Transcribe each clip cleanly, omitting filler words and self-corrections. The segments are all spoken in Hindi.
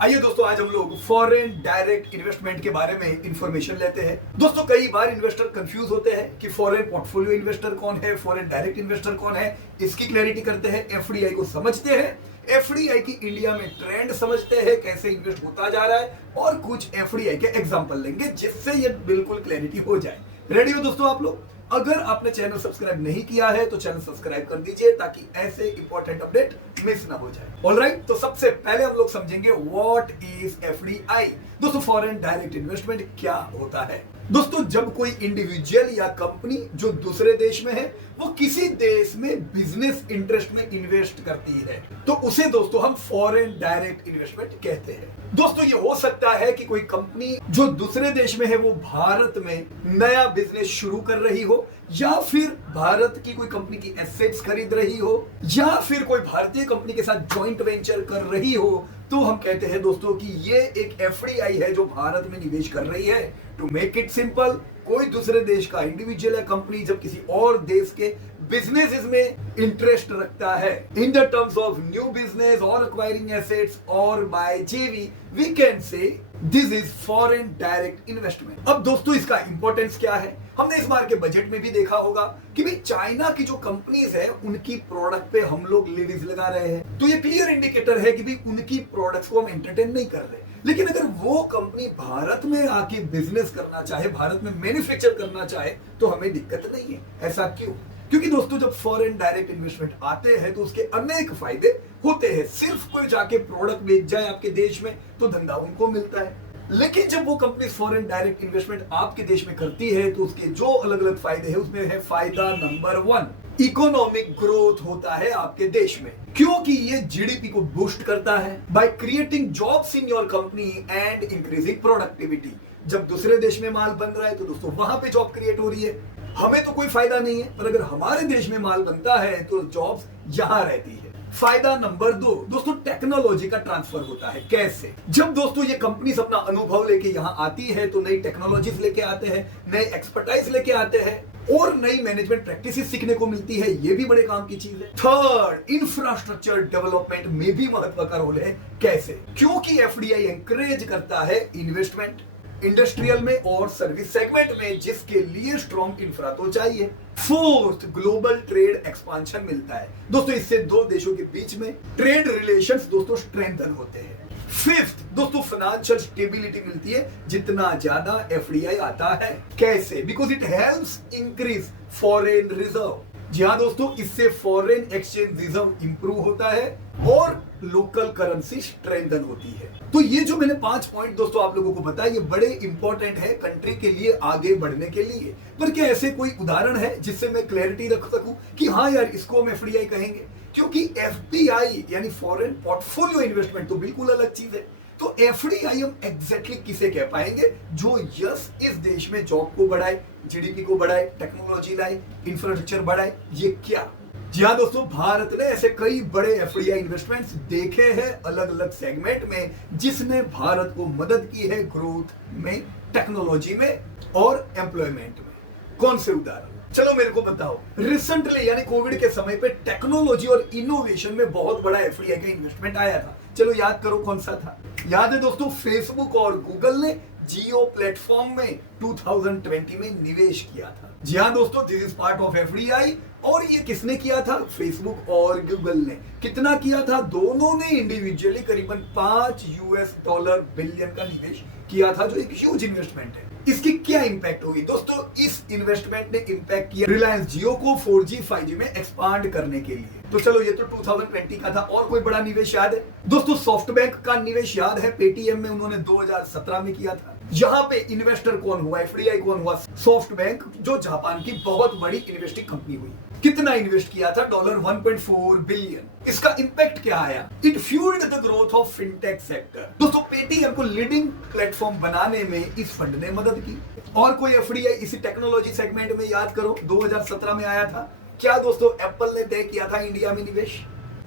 आइए दोस्तों, आज हम लोग फॉरेन डायरेक्ट इन्वेस्टमेंट के बारे में इंफॉर्मेशन लेते हैं। दोस्तों, कई बार इन्वेस्टर कंफ्यूज होते हैं कि फॉरेन पोर्टफोलियो इन्वेस्टर कौन है, फॉरेन डायरेक्ट इन्वेस्टर कौन है। इसकी क्लैरिटी करते हैं। एफडीआई को समझते हैं, एफडीआई की इंडिया में ट्रेंड समझते हैं, कैसे इन्वेस्ट होता जा रहा है, और कुछ एफडीआई के एग्जांपल लेंगे जिससे ये बिल्कुल क्लैरिटी हो जाए। रेडी हो दोस्तों आप लोग? अगर आपने चैनल सब्सक्राइब नहीं किया है तो चैनल सब्सक्राइब कर दीजिए ताकि ऐसे इंपॉर्टेंट अपडेट मिस ना हो जाए। ऑलराइट, तो सबसे पहले हम लोग समझेंगे व्हाट इज एफडीआई। दोस्तों, फॉरेन डायरेक्ट इन्वेस्टमेंट क्या होता है? दोस्तों, जब कोई इंडिविजुअल या कंपनी जो दूसरे देश में है वो किसी देश में बिजनेस इंटरेस्ट में इन्वेस्ट करती है तो उसे दोस्तों हम फॉरेन डायरेक्ट इन्वेस्टमेंट कहते हैं। दोस्तों, ये हो सकता है कि कोई कंपनी जो दूसरे देश में है वो भारत में नया बिजनेस शुरू कर रही हो, या फिर भारत की कोई कंपनी की एसेट्स खरीद रही हो, या फिर कोई भारतीय कंपनी के साथ जॉइंट वेंचर कर रही हो। तो हम कहते हैं दोस्तों कि ये एक एफडीआई है जो भारत में निवेश कर रही है। टू मेक इट सिंपल, कोई दूसरे देश का इंडिविजुअल या कंपनी जब किसी और देश के बिजनेस में इंटरेस्ट रखता है in the terms of new business और एक्वायरिंग एसेट्स और by JV, we can say this is foreign direct investment. अब दोस्तों, इसका इंपॉर्टेंस क्या है? हमने इस बार के बजट में भी देखा होगा कि भाई चाइना की जो कंपनीज है उनकी प्रोडक्ट पे हम लोग लेवीज लगा रहे हैं, तो ये क्लियर इंडिकेटर है कि भाई उनकी प्रोडक्ट्स को हम एंटरटेन नहीं कर रहे। लेकिन अगर वो कंपनी भारत में आके बिजनेस करना चाहे, भारत में मैन्युफैक्चर करना चाहे, तो हमें दिक्कत नहीं है। ऐसा क्यों? क्योंकि दोस्तों, जब फॉरेन डायरेक्ट इन्वेस्टमेंट आते हैं तो उसके अनेक फायदे होते हैं। सिर्फ कोई जाके प्रोडक्ट बेच जाए आपके देश में तो धंधा उनको मिलता है, लेकिन जब वो कंपनी फॉरेन डायरेक्ट इन्वेस्टमेंट आपके देश में करती है तो उसके जो अलग अलग फायदे हैं उसमें है फायदा नंबर 1, इकोनॉमिक ग्रोथ होता है आपके देश में, क्योंकि ये जीडीपी को बूस्ट करता है by creating jobs in your company and increasing productivity. जब दूसरे देश में माल बन रहा है तो दोस्तों वहां पे जॉब क्रिएट हो रही है। हमें तो कोई फायदा नहीं है, पर अगर हमारे देश में माल बनता है तो जॉब्स यहां रहती है। फायदा नंबर 2 दोस्तों, टेक्नोलॉजी का ट्रांसफर होता है। कैसे? जब दोस्तों ये कंपनी अपना अनुभव लेके यहाँ आती है तो नई टेक्नोलॉजीज लेके आते हैं, नए एक्सपर्टाइज लेके आते हैं और नई मैनेजमेंट प्रैक्टिसेस सीखने को मिलती है। ये भी बड़े काम की चीज है। थर्ड, इंफ्रास्ट्रक्चर डेवलपमेंट में भी महत्व का रोल है। कैसे? क्योंकि एफडीआई एनकरेज करता है इन्वेस्टमेंट इंडस्ट्रियल में और सर्विस सेगमेंट में, जिसके लिए स्ट्रॉन्ग इंफ्रा तो चाहिए। फोर्थ, ग्लोबल ट्रेड एक्सपांशन मिलता है। दोस्तों, इससे दो देशों के बीच में ट्रेड रिलेशंस दोस्तों स्ट्रेंथन होते हैं। फिफ्थ दोस्तों, फाइनेंशियल स्टेबिलिटी मिलती है जितना ज्यादा एफडीआई आता है। कैसे? Because it helps increase foreign reserve. जी हाँ दोस्तों, इससे फॉरेन एक्सचेंज रिजर्व इंप्रूव होता है और लोकल करेंसी स्ट्रेंथन होती है। तो ये जो मैंने 5 पॉइंट दोस्तों आप लोगों को बताया, ये बड़े इंपॉर्टेंट है कंट्री के लिए आगे बढ़ने के लिए। पर क्या ऐसे कोई उदाहरण है जिससे मैं क्लैरिटी रख सकूं कि हाँ यार, इसको हम एफडीआई कहेंगे? क्योंकि एफपीआई यानी फॉरेन पोर्टफोलियो इन्वेस्टमेंट तो बिल्कुल अलग चीज है। तो एफडीआई हम एग्जैक्टली किसे कह पाएंगे? जो यस इस देश में जॉब को बढ़ाए, जीडीपी को बढ़ाए, टेक्नोलॉजी लाए, इंफ्रास्ट्रक्चर बढ़ाए। ये क्या? जी हाँ दोस्तों, भारत ने ऐसे कई बड़े एफडीआई इन्वेस्टमेंट्स देखे हैं अलग अलग सेगमेंट में, जिसने भारत को मदद की है ग्रोथ में, टेक्नोलॉजी में और एम्प्लॉयमेंट में। कौन से उदाहरण? चलो मेरे को बताओ। रिसेंटली यानी कोविड के समय पे टेक्नोलॉजी और इनोवेशन में बहुत बड़ा एफडीआई का इन्वेस्टमेंट आया था। चलो याद करो कौन सा था? याद है दोस्तों, फेसबुक और गूगल ने जियो प्लेटफॉर्म में 2020 में निवेश किया था। जी हाँ दोस्तों, this is part of FDI. और ये किसने किया था? फेसबुक और गूगल ने। कितना किया था? दोनों ने इंडिविजुअली करीबन $5 बिलियन का निवेश किया था, जो एक ह्यूज इन्वेस्टमेंट है। इसकी क्या इंपैक्ट होगी दोस्तों? इस इन्वेस्टमेंट ने इंपैक्ट किया रिलायंस जियो को 4G 5G में एक्सपांड करने के लिए। तो चलो, ये तो 2020 का था। और कोई बड़ा निवेश याद है दोस्तों? सॉफ्टबैंक का निवेश याद है? पेटीएम में उन्होंने 2017 में किया था। यहाँ पे इन्वेस्टर कौन हुआ? एफडीआई कौन हुआ? सॉफ्टबैंक, जो जापान की बहुत बड़ी इन्वेस्टिंग कंपनी हुई। कितना इन्वेस्ट किया था? $1.4 बिलियन। इसका इंपैक्ट क्या आया? It fuelled the growth of fintech sector. दोस्तों, पेटीएम को लीडिंग प्लेटफॉर्म बनाने में इस फंड ने मदद की। और कोई एफडीआई इसी टेक्नोलॉजी सेगमेंट में याद करो 2017 में आया था। क्या दोस्तों? एप्पल ने तय किया था इंडिया में निवेश।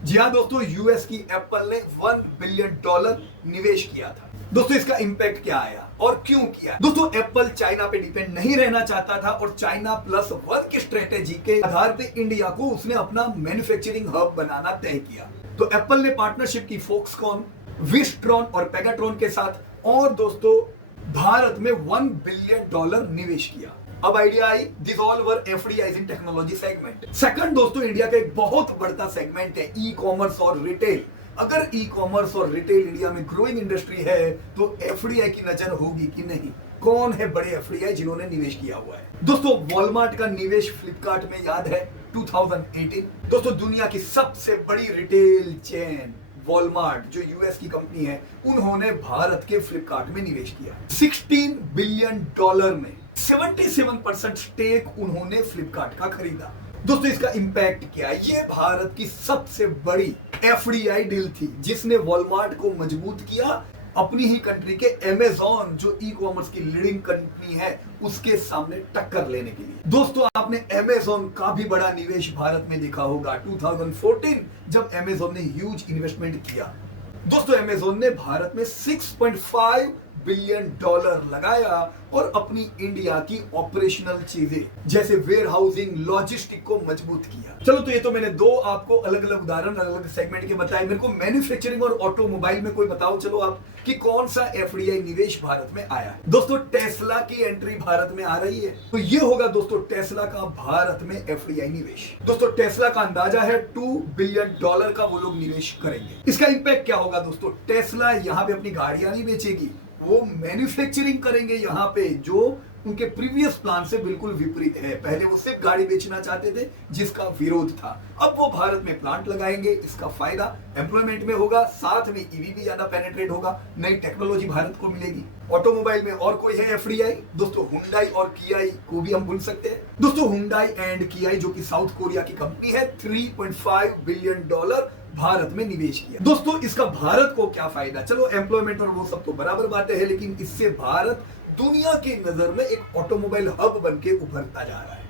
जी हाँ दोस्तों, यूएस की एप्पल ने $1 बिलियन निवेश किया था। दोस्तों, इसका इंपैक्ट क्या आया और क्यों किया? दोस्तों, एप्पल चाइना पे डिपेंड नहीं रहना चाहता था और चाइना +1 की स्ट्रेटेजी के आधार पे इंडिया को उसने अपना मैन्युफैक्चरिंग हब बनाना तय किया। तो एप्पल ने पार्टनरशिप की। फॉक्सकॉन विस्ट्रॉन और पेगाट्रॉन के साथ, और दोस्तों भारत में $1 बिलियन निवेश किया। अब आइडिया आई, this all were FDIs in technology segment. Second दोस्तों, इंडिया का एक बहुत बड़ा सेगमेंट है ई कॉमर्स और रिटेल। अगर ई कॉमर्स और रिटेल इंडिया में ग्रोइंग इंडस्ट्री है तो एफडीआई की नजर होगी कि नहीं? कौन है बड़े एफडीआई जिन्होंने निवेश किया हुआ है? दोस्तों वॉलमार्ट का निवेश फ्लिपकार्ट में याद है 2018। दोस्तों दुनिया की सबसे बड़ी रिटेल चेन वॉलमार्ट जो यूएस की कंपनी है, उन्होंने भारत के फ्लिपकार्ट में निवेश किया $16 बिलियन में। 77% स्टेक उन्होंने फ्लिपकार्ट का खरीदा। दोस्तों इसका इंपैक्ट क्या है? ये भारत की सबसे बड़ी एफडीआई डील थी जिसने वॉलमार्ट को मजबूत किया अपनी ही कंट्री के अमेज़न जो ई कॉमर्स की लीडिंग कंपनी है उसके सामने टक्कर लेने के लिए। दोस्तों आपने अमेज़न का भी बड़ा निवेश भारत में देखा होगा 2014 जब अमेज़न ने ह्यूज इन्वेस्टमेंट किया। दोस्तों अमेज़न ने भारत में $6.5 बिलियन लगाया और अपनी इंडिया की ऑपरेशनल चीजें जैसे वेयर हाउसिंग लॉजिस्टिक को मजबूत किया। चलो तो ये तो मैंने दो आपको अलग अलग उदाहरण अलग अलग सेगमेंट के बताए। मेरे को मैन्युफैक्चरिंग और ऑटोमोबाइल में कोई बताओ चलो आप कि कौन सा एफडीआई निवेश भारत में आया है। दोस्तों टेस्ला की एंट्री भारत में आ रही है, तो ये होगा दोस्तों टेस्ला का भारत में एफडीआई निवेश। दोस्तों टेस्ला का अंदाजा है $2 बिलियन का वो लोग निवेश करेंगे। इसका इंपैक्ट क्या होगा दोस्तों? टेस्ला यहाँ पे अपनी गाड़ियां नहीं बेचेगी, वो मैन्युफैक्चरिंग करेंगे यहाँ पे, जो उनके प्रीवियस प्लान से बिल्कुल विपरीत है। पहले वो सिर्फ गाड़ी बेचना चाहते थे जिसका विरोध था, अब वो भारत में प्लांट लगाएंगे। इसका फायदा एम्प्लॉयमेंट में होगा, साथ में ईवी भी ज्यादा पेनिट्रेट होगा, नई टेक्नोलॉजी भारत को मिलेगी। ऑटोमोबाइल में और कोई है एफडीआई? दोस्तों हुंडई और किया को भी हम भूल सकते हैं। दोस्तों हुंडई एंड किया जो कि साउथ कोरिया की कंपनी है, $3.5 बिलियन भारत में निवेश किया। दोस्तों इसका भारत को क्या फायदा? चलो एम्प्लॉयमेंट और वो सब तो बराबर बातें हैं, लेकिन इससे भारत दुनिया की नजर में एक ऑटोमोबाइल हब बन के उभरता जा रहा है।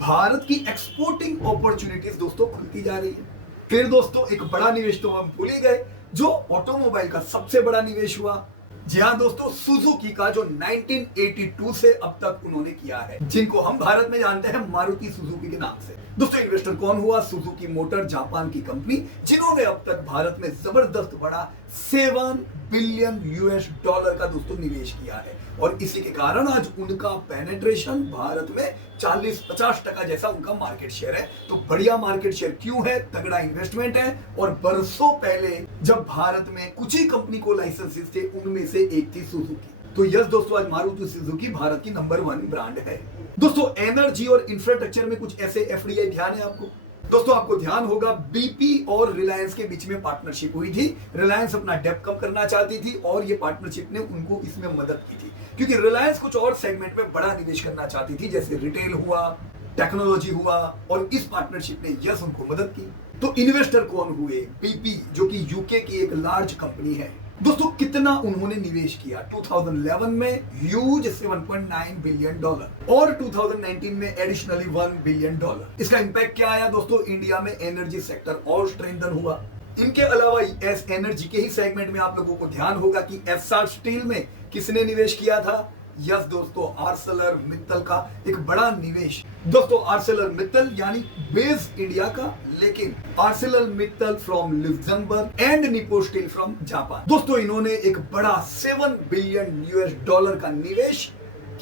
भारत की एक्सपोर्टिंग अपॉर्चुनिटीज दोस्तों खुलती जा रही है। फिर दोस्तों एक बड़ा निवेश तो हम भूल ही गए, जो ऑटोमोबाइल का सबसे बड़ा निवेश हुआ। जी हाँ दोस्तों, सुजुकी का, जो 1982 से अब तक उन्होंने किया है, जिनको हम भारत में जानते हैं मारुति सुजुकी के नाम से। दोस्तों इन्वेस्टर कौन हुआ? सुजुकी मोटर, जापान की कंपनी, जिन्होंने अब तक भारत में जबरदस्त बड़ा $7 बिलियन का दोस्तों निवेश किया है। और इसी के कारण आज उनका पेनिट्रेशन भारत में 40-50% जैसा उनका मार्केट शेयर है। तो बढ़िया मार्केट शेयर क्यों है? तगड़ा इन्वेस्टमेंट है। और बरसों पहले जब भारत में कुछ ही कंपनी को लाइसेंसेस थे, उनमें से एक थी सुजुकी। तो यस दोस्तों, आज मारुति सुजुकी भारत की नंबर 1 ब्रांड है। दोस्तों एनर्जी और इंफ्रास्ट्रक्चर में कुछ ऐसे एफडीआई ध्यान है आपको? दोस्तों आपको ध्यान होगा बीपी और रिलायंस के बीच में पार्टनरशिप हुई थी। रिलायंस अपना डेब्ट कम करना चाहती थी और ये पार्टनरशिप ने उनको इसमें मदद की थी, क्योंकि रिलायंस कुछ और सेगमेंट में बड़ा निवेश करना चाहती थी, जैसे रिटेल हुआ, टेक्नोलॉजी हुआ, और इस पार्टनरशिप ने यस उनको मदद की। तो इन्वेस्टर कौन हुए? बीपी जो कि यूके की एक लार्ज कंपनी है। दोस्तों कितना उन्होंने निवेश किया? 2011 में ह्यूज $7.9 बिलियन और 2019 में एडिशनली $1 बिलियन। इसका इंपैक्ट क्या आया दोस्तों? इंडिया में एनर्जी सेक्टर और स्ट्रेंथन हुआ। इनके अलावा एस एनर्जी के ही सेगमेंट में आप लोगों को ध्यान होगा कि एस्सार स्टील में किसने निवेश किया था? यस दोस्तों, आर्सेलर मित्तल का एक बड़ा निवेश। दोस्तों आर्सेलर मित्तल यानी बेस इंडिया का, लेकिन Arcelor Mittal from Luxembourg and Nippon steel from Japan. दोस्तों इन्होंने एक बड़ा $7 बिलियन का निवेश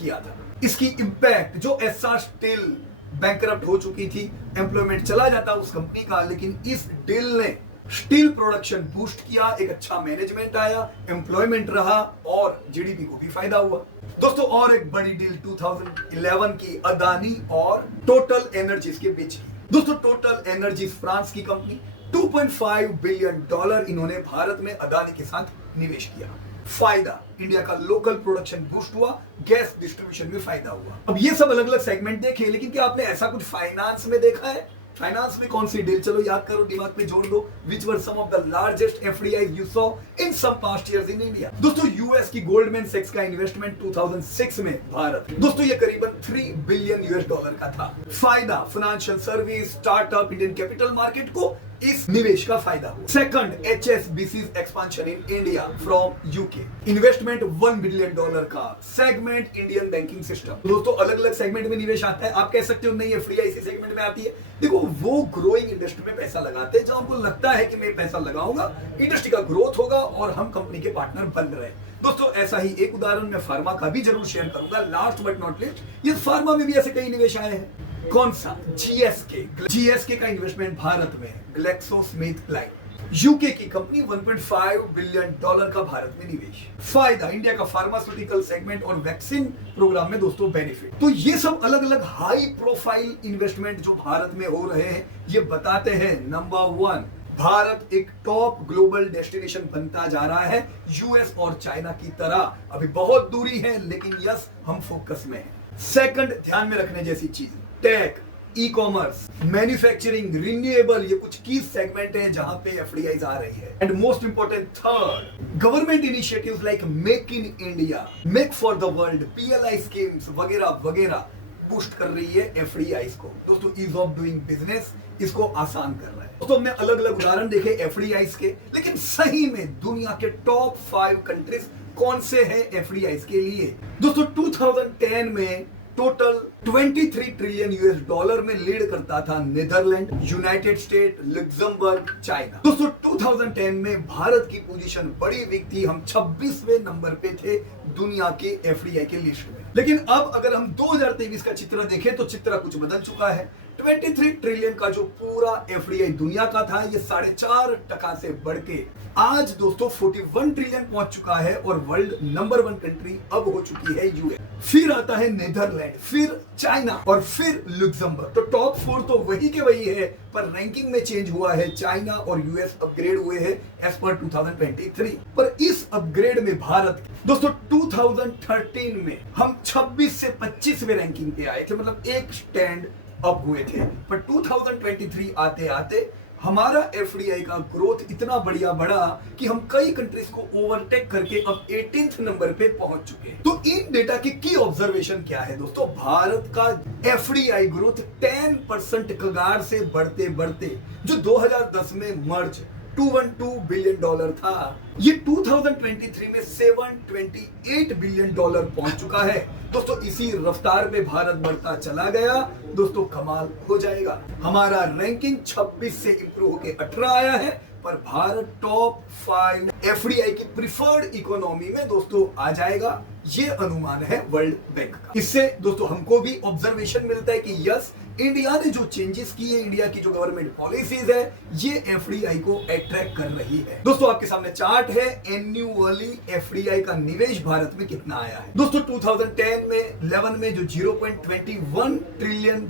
किया था। इसकी इंपैक्ट, जो एस्सार स्टील बैंकरप्ट हो चुकी थी, एम्प्लॉयमेंट चला जाता उस कंपनी का, लेकिन इस डील ने स्टील प्रोडक्शन बूस्ट किया, एक अच्छा मैनेजमेंट आया, एम्प्लॉयमेंट रहा और जीडीपी को भी फायदा हुआ। दोस्तों और एक बड़ी डील 2011 की अदानी और टोटल एनर्जीज के बीच की। दोस्तों टोटल एनर्जीज फ्रांस की कंपनी, $2.5 बिलियन इन्होंने भारत में अदानी के साथ निवेश किया। फायदा, इंडिया का लोकल प्रोडक्शन बूस्ट हुआ, गैस डिस्ट्रीब्यूशन में फायदा हुआ। अब ये सब अलग अलग सेगमेंट देखे, लेकिन क्या आपने ऐसा कुछ फाइनेंस में देखा है? फाइनेंस में कौन सी डील? चलो याद करो, दिमाग में जोड़ दो। Which were some of the largest FDIs you saw in some past years in India? दोस्तों यूएस की गोल्डमैन सैक्स का इन्वेस्टमेंट 2006 में भारत, दोस्तों ये करीबन $3 बिलियन का था। फायदा, financial service, startup, Indian capital market को इस निवेश का फायदा हुआ। Second, HSBC's expansion in India from UK, investment $1 billion का। Segment, Indian banking system. दोस्तों अलग अलग सेगमेंट में निवेश आता है। आप कह सकते हो नहीं एफडीआई इसी सेगमेंट में आती है। देखो वो ग्रोइंग इंडस्ट्री में पैसा लगाते हैं जहां उनको लगता है कि मैं पैसा लगाऊंगा, इंडस्ट्री का ग्रोथ होगा और हम कंपनी के पार्टनर बन रहे हैं। दोस्तों ऐसा ही एक उदाहरण मैं फार्मा का भी जरूर शेयर करूंगा। लास्ट बट नॉट लीस्ट, ये फार्मा में भी ऐसे कई निवेश आए हैं। कौन सा? जीएसके का इन्वेस्टमेंट भारत में है। ग्लैक्सोस्मिथक्लाइन यूके की कंपनी, $1.5 बिलियन का भारत में निवेश। फायदा, इंडिया का फार्मास्यूटिकल सेगमेंट और वैक्सीन प्रोग्राम में दोस्तों बेनिफिट। तो ये सब अलग अलग हाई प्रोफाइल इन्वेस्टमेंट जो भारत में हो रहे हैं, ये बताते हैं नंबर 1, भारत एक टॉप ग्लोबल डेस्टिनेशन बनता जा रहा है। यूएस और चाइना की तरह अभी बहुत दूरी है, लेकिन यस हम फोकस में हैं। सेकंड, ध्यान में रखने जैसी चीज, tech, e commerce, manufacturing, renewable, ये कुछ की सेगमेंट हैं जहां पे एफडीआईज आ रही है। And most important third, government initiatives like make in India, make for the world, PLI schemes वगैरह वगैरह बूस्ट कर रही है एफडीआईज को। दोस्तों ईज ऑफ डूइंग बिजनेस इसको आसान कर रहा है। दोस्तों हमने अलग अलग उदाहरण देखे एफडीआईज के, लेकिन सही में दुनिया के टॉप 5 कंट्रीज कौन से हैं एफडीआईज के लिए? दोस्तों 2010 में टोटल $23 ट्रिलियन में लीड करता था Netherland, United State, Luxembourg, China. दोस्तों 2010 में भारत की पोजीशन बड़ी वीक थी, हम 26वें नंबर पे थे दुनिया के एफडीआई के लिस्ट में। लेकिन अब अगर हम 2023 का चित्र देखें तो चित्र कुछ बदल चुका है। 23 ट्रिलियन का जो पूरा एफडीआई दुनिया का था, ये 4.5% से बढ़ के आज दोस्तों 41 ट्रिलियन पहुंच चुका है और वर्ल्ड नंबर 1 कंट्री अब हो चुकी है यूएस। फिर आता है नीदरलैंड, फिर चाइना और फिर लग्जमबर्ग। तो टॉप 4 तो वही के वही है, पर रैंकिंग में चेंज हुआ है। चाइना और यूएस अपग्रेड हुए हैं एज पर 2023। पर इस अपग्रेड में भारत दोस्तों 2013 में हम 26 से 25वें रैंकिंग पे आए थे, मतलब एक स्टैंड अप हुए थे। पर 2023 आते आते हमारा एफडीआई का ग्रोथ इतना बढ़िया बढ़ा कि हम कई कंट्रीज को ओवरटेक करके अब 18th नंबर पे पहुंच चुके हैं। तो इन डेटा की की ऑब्जर्वेशन क्या है दोस्तों? भारत का एफडीआई ग्रोथ 10% कगार से बढ़ते बढ़ते जो 2010 में मर्ज $212 बिलियन था, ये 2023 में $728 बिलियन पहुंच चुका है। दोस्तों इसी रफ्तार में भारत बढ़ता चला गया, दोस्तों कमाल हो जाएगा। हमारा रैंकिंग 26 से इंप्रूव होके 18 आया है, पर भारत टॉप 5 एफडीआई की प्रिफर्ड इकोनॉमी में दोस्तों आ जाएगा, ये अनुमान है वर्ल्ड बैंक का। इससे दोस्तों हमको भी ऑब्जर्वेशन मिलता है कि यस इंडिया ने जो चेंजेस किए, इंडिया की जो गवर्नमेंट पॉलिसीज है, ये एफडीआई को अट्रैक्ट कर रही है। दोस्तों आपके सामने चार्ट है, एन्युअली एफडीआई का निवेश भारत में कितना आया है। दोस्तों 2010 में 11 में जो $0.21 ट्रिलियन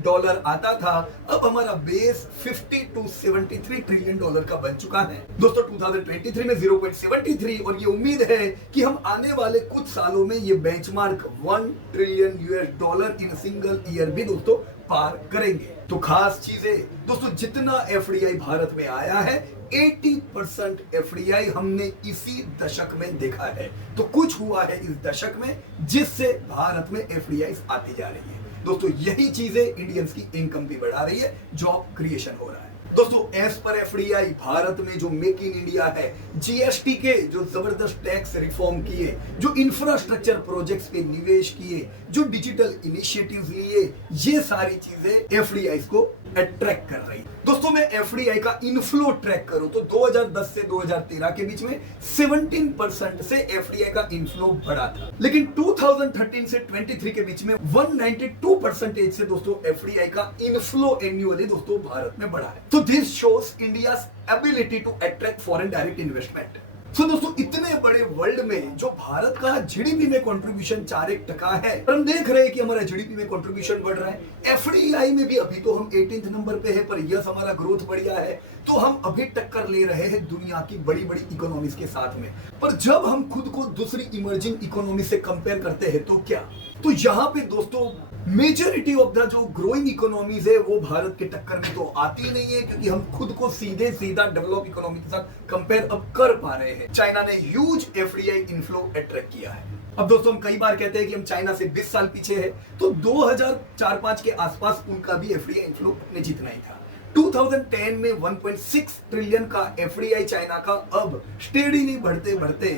आता था, अब हमारा बेस 50 to 73 ट्रिलियन का बन चुका है। दोस्तों 2023 में 0.73, और ये उम्मीद है कि हम आने वाले कुछ सालों में ये benchmark $1 trillion in single year भी दोस्तों पार करेंगे। तो खास चीजें दोस्तों, जितना एफडीआई भारत में आया है 80% एफडीआई हमने इसी दशक में देखा है। तो कुछ हुआ है इस दशक में जिससे भारत में एफडीआई आती जा रही है। दोस्तों यही चीजें इंडियंस की इनकम भी बढ़ा रही है, जॉब क्रिएशन हो रहा है। दोस्तों एज पर एफडीआई भारत में जो मेक इन इंडिया है, जीएसटी के जो जबरदस्त टैक्स रिफॉर्म किए, जो इंफ्रास्ट्रक्चर प्रोजेक्ट्स पे निवेश किए, जो डिजिटल इनिशिएटिव्स लिए, ये सारी चीजें एफडीआई को अट्रैक्ट कर रही है। दोस्तों मैं एफडीआई का इनफ्लो ट्रैक करूं तो 2010 से 2013 के बीच में 17% से एफडीआई का इनफ्लो बढ़ा था, लेकिन 2013 से 23 के बीच में 192% से दोस्तों एफडीआई का इनफ्लो एन्युअली दोस्तों भारत में बढ़ा है। तो this shows India's ability to attract foreign direct investment. तो दोस्तों इतने बड़े वर्ल्ड में जो भारत का जीडीपी में कंट्रीब्यूशन 4% है, और हम देख रहे हैं कि हमारा जीडीपी में कंट्रीब्यूशन बढ़ रहा है। एफडीआई में भी अभी तो हम 18th नंबर पे है, पर यस हमारा ग्रोथ बढ़िया है, तो हम अभी टक्कर ले रहे हैं दुनिया की बड़ी बड़ी इकोनॉमीज के साथ में। पर जब हम खुद को दूसरी इमर्जिंग इकोनॉमी से कंपेयर करते हैं तो क्या, तो यहाँ पे दोस्तों मेजॉरिटी ऑफ द जो ग्रोइंग इकोनॉमीज है वो भारत के टक्कर में तो आती नहीं है, क्योंकि हम खुद को सीधे सीधा डेवलप इकोनॉमी के साथ कंपेयर अब कर पा रहे हैं। चाइना ने ह्यूज एफडीआई इनफ्लो अट्रैक्ट किया है। अब दोस्तों हम कई बार कहते हैं कि हम चाइना से 20 साल पीछे हैं, तो 2004-5 के आसपास उनका भी एफडीआई इनफ्लो अपने जितना ही था। 2010 में 1.6 ट्रिलियन का एफडीआई चाइना का अब स्टेडीली बढ़ते बढ़ते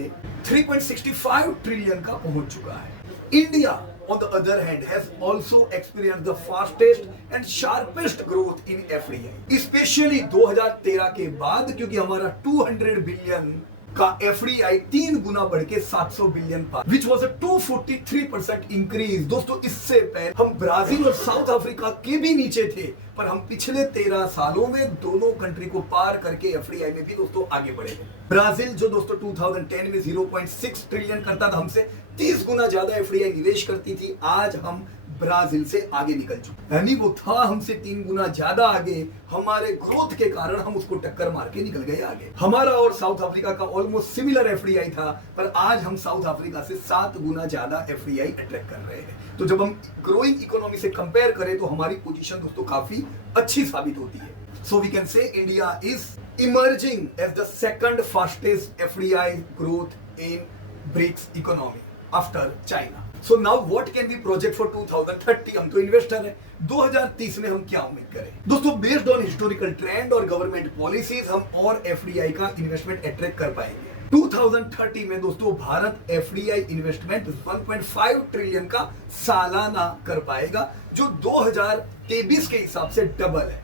3.65 ट्रिलियन का पहुंच चुका है। India on the other hand has also experienced the fastest and sharpest growth in FDI, especially 2013 के बाद, क्योंकि हमारा 200 बिलियन का एफडीआई 3 गुना बढ़ के 700 बिलियन पार, विच वॉज अ 243% इंक्रीज। दोस्तों इससे पहले हम ब्राजील और साउथ अफ्रीका के भी नीचे थे, पर हम पिछले 13 सालों में दोनों कंट्री को पार करके एफडीआई में भी दोस्तों आगे बढ़े हैं। ब्राजील जो दोस्तों 2010 में 0.6 ट्रिलियन करता था, हमसे 30 गुना ज्यादा एफडीआई निवेश करती थी, आज हम ब्राजील से आगे निकल चुके, यानी वो था हमसे 3 गुना ज्यादा आगे। हमारे ग्रोथ के कारण हम उसको टक्कर मार के निकल गए आगे। हमारा और साउथ अफ्रीका का ऑलमोस्ट सिमिलर एफडीआई था, पर आज हम साउथ अफ्रीका से 7 गुना ज्यादा एफडीआई अट्रैक्ट कर रहे हैं। तो जब हम ग्रोइंग इकोनॉमी से कंपेयर करें तो हमारी पोजीशन दोस्तों काफी अच्छी साबित होती है। So we can say India is emerging as the second fastest FDI growth in BRICS economy after China. So now what can be project for 2030? हम तो इन्वेस्टर हैं, 2030 में हम क्या उम्मीद करें? दोस्तों बेस्ड ऑन हिस्टोरिकल ट्रेंड और गवर्नमेंट पॉलिसीज हम और एफडीआई का इन्वेस्टमेंट अट्रैक्ट कर पाएंगे। 2030 में दोस्तों भारत एफडीआई इन्वेस्टमेंट 1.5 ट्रिलियन का सालाना कर पाएगा, जो 2023 के हिसाब से डबल है।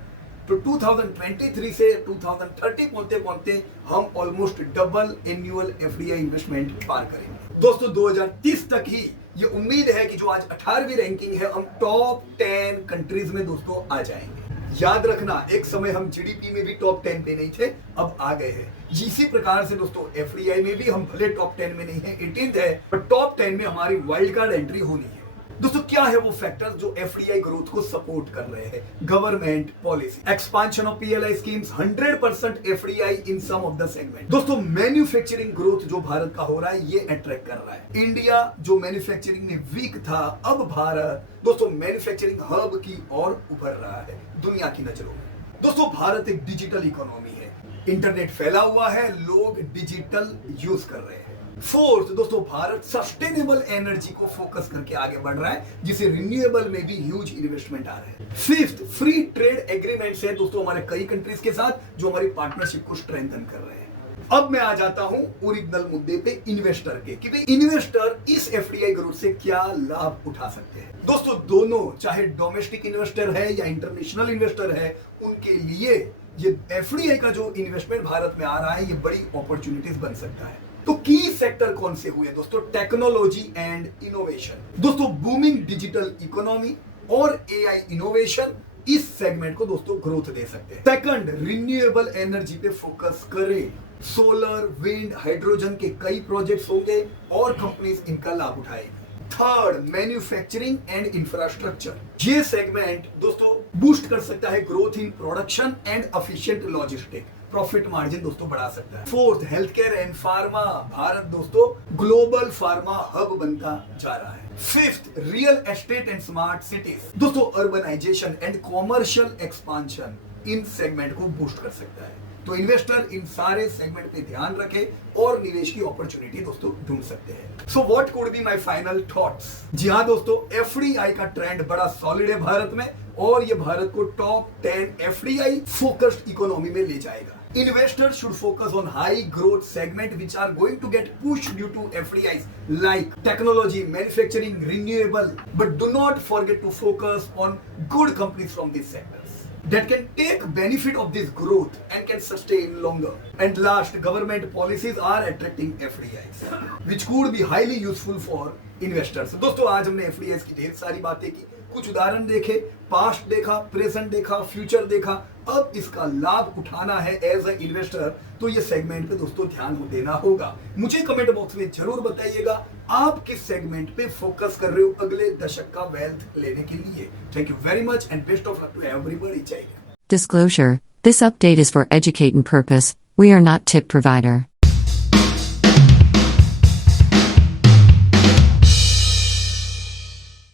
तो 2023 से 2030 पहुंचते पहुंचते हम almost double annual FDI investment पार करेंगे। दोस्तों 2030 तक ही ये उम्मीद है कि जो आज 18वीं रैंकिंग है, हम टॉप 10 कंट्रीज में दोस्तों आ जाएंगे। याद रखना, एक समय हम जीडीपी में भी टॉप 10 पे नहीं थे, अब आ गए हैं। इसी प्रकार से दोस्तों एफडीआई में भी हम भले टॉप 10 में नहीं है, 18th है, पर टॉप 10 में हमारी वाइल्ड कार्ड एंट्री होनी है। दोस्तों क्या है वो फैक्टर्स जो एफडीआई ग्रोथ को सपोर्ट कर रहे हैं? Government policy, expansion of PLI schemes, 100% FDI in some of the segment. दोस्तों मैन्युफैक्चरिंग ग्रोथ जो भारत का हो रहा है, ये अट्रैक्ट कर रहा है। इंडिया जो मैन्युफैक्चरिंग में वीक था, अब भारत दोस्तों मैन्युफैक्चरिंग हब की ओर उभर रहा है दुनिया की नजरों में। दोस्तों भारत एक डिजिटल इकोनॉमी है, इंटरनेट फैला हुआ है, लोग डिजिटल यूज कर रहे हैं। फोर्थ दोस्तों भारत सस्टेनेबल एनर्जी को फोकस करके आगे बढ़ रहा है, जिसे रिन्यूएबल में भी ह्यूज इन्वेस्टमेंट आ रहा है। फिफ्थ फ्री ट्रेड एग्रीमेंट्स है दोस्तों हमारे कई कंट्रीज के साथ, जो हमारी पार्टनरशिप को स्ट्रेंथन कर रहे हैं। अब मैं आ जाता हूं ओरिजिनल मुद्दे पे, इन्वेस्टर के, कि भाई इन्वेस्टर इस एफडीआई ग्रोथ से क्या लाभ उठा सकते हैं। दोस्तों दोनों, चाहे डोमेस्टिक इन्वेस्टर है या इंटरनेशनल इन्वेस्टर है, उनके लिए ये एफडीआई का जो इन्वेस्टमेंट भारत में आ रहा है, ये बड़ी अपॉर्चुनिटीज बन सकता है। तो की सेक्टर कौन से हुए दोस्तों? Technology and innovation. दोस्तों बूमिंग डिजिटल इकोनॉमी और एआई इनोवेशन इस सेगमेंट को दोस्तों ग्रोथ दे सकते हैं। सेकंड, रिन्यूएबल एनर्जी पे फोकस करें। सोलर, विंड, हाइड्रोजन के कई प्रोजेक्ट्स होंगे और कंपनीज इनका लाभ उठाएंगी। Third, manufacturing and infrastructure. ये सेगमेंट दोस्तों बूस्ट कर सकता है growth in production and efficient logistic, profit margin दोस्तों बढ़ा सकता है। Fourth, health care and pharma. Bharat दोस्तों ग्लोबल फार्मा हब बनता जा रहा है। Fifth, real estate and smart cities. दोस्तों अर्बनाइजेशन एंड कॉमर्शियल एक्सपांशन इन सेगमेंट को बूस्ट कर सकता है। तो इन्वेस्टर इन सारे सेगमेंट पे ध्यान रखे और निवेश की अपॉर्चुनिटी दोस्तों ढूंढ सकते हैं। So what could be my final thoughts? जी हाँ दोस्तों, एफडीआई का ट्रेंड बड़ा सॉलिड है भारत में, और ये भारत को टॉप 10 एफडीआई फोकस्ड इकोनॉमी में ले जाएगा। Investors should focus on high growth segment which are going to get pushed due to FDIs like technology, manufacturing, renewable, but do not forget to focus on good companies from these sectors that can take benefit of this growth and can sustain longer. And last, government policies are attracting FDIs which could be highly useful for investors. दोस्तों आज हमने FDIs की ढेर सारी बातें की, कुछ उदाहरण देखे, पास्ट देखा, प्रेजेंट देखा, फ्यूचर देखा। अब इसका लाभ उठाना है एज ए इन्वेस्टर, तो ये सेगमेंट पे दोस्तों ध्यान देना होगा। मुझे कमेंट बॉक्स में जरूर बताइएगा आप किस सेगमेंट पे फोकस कर रहे हो अगले दशक का वेल्थ लेने के लिए। Thank you very much and best of luck to everybody. जय Hind. Disclosure: This update is for educating purpose. We are not tip provider.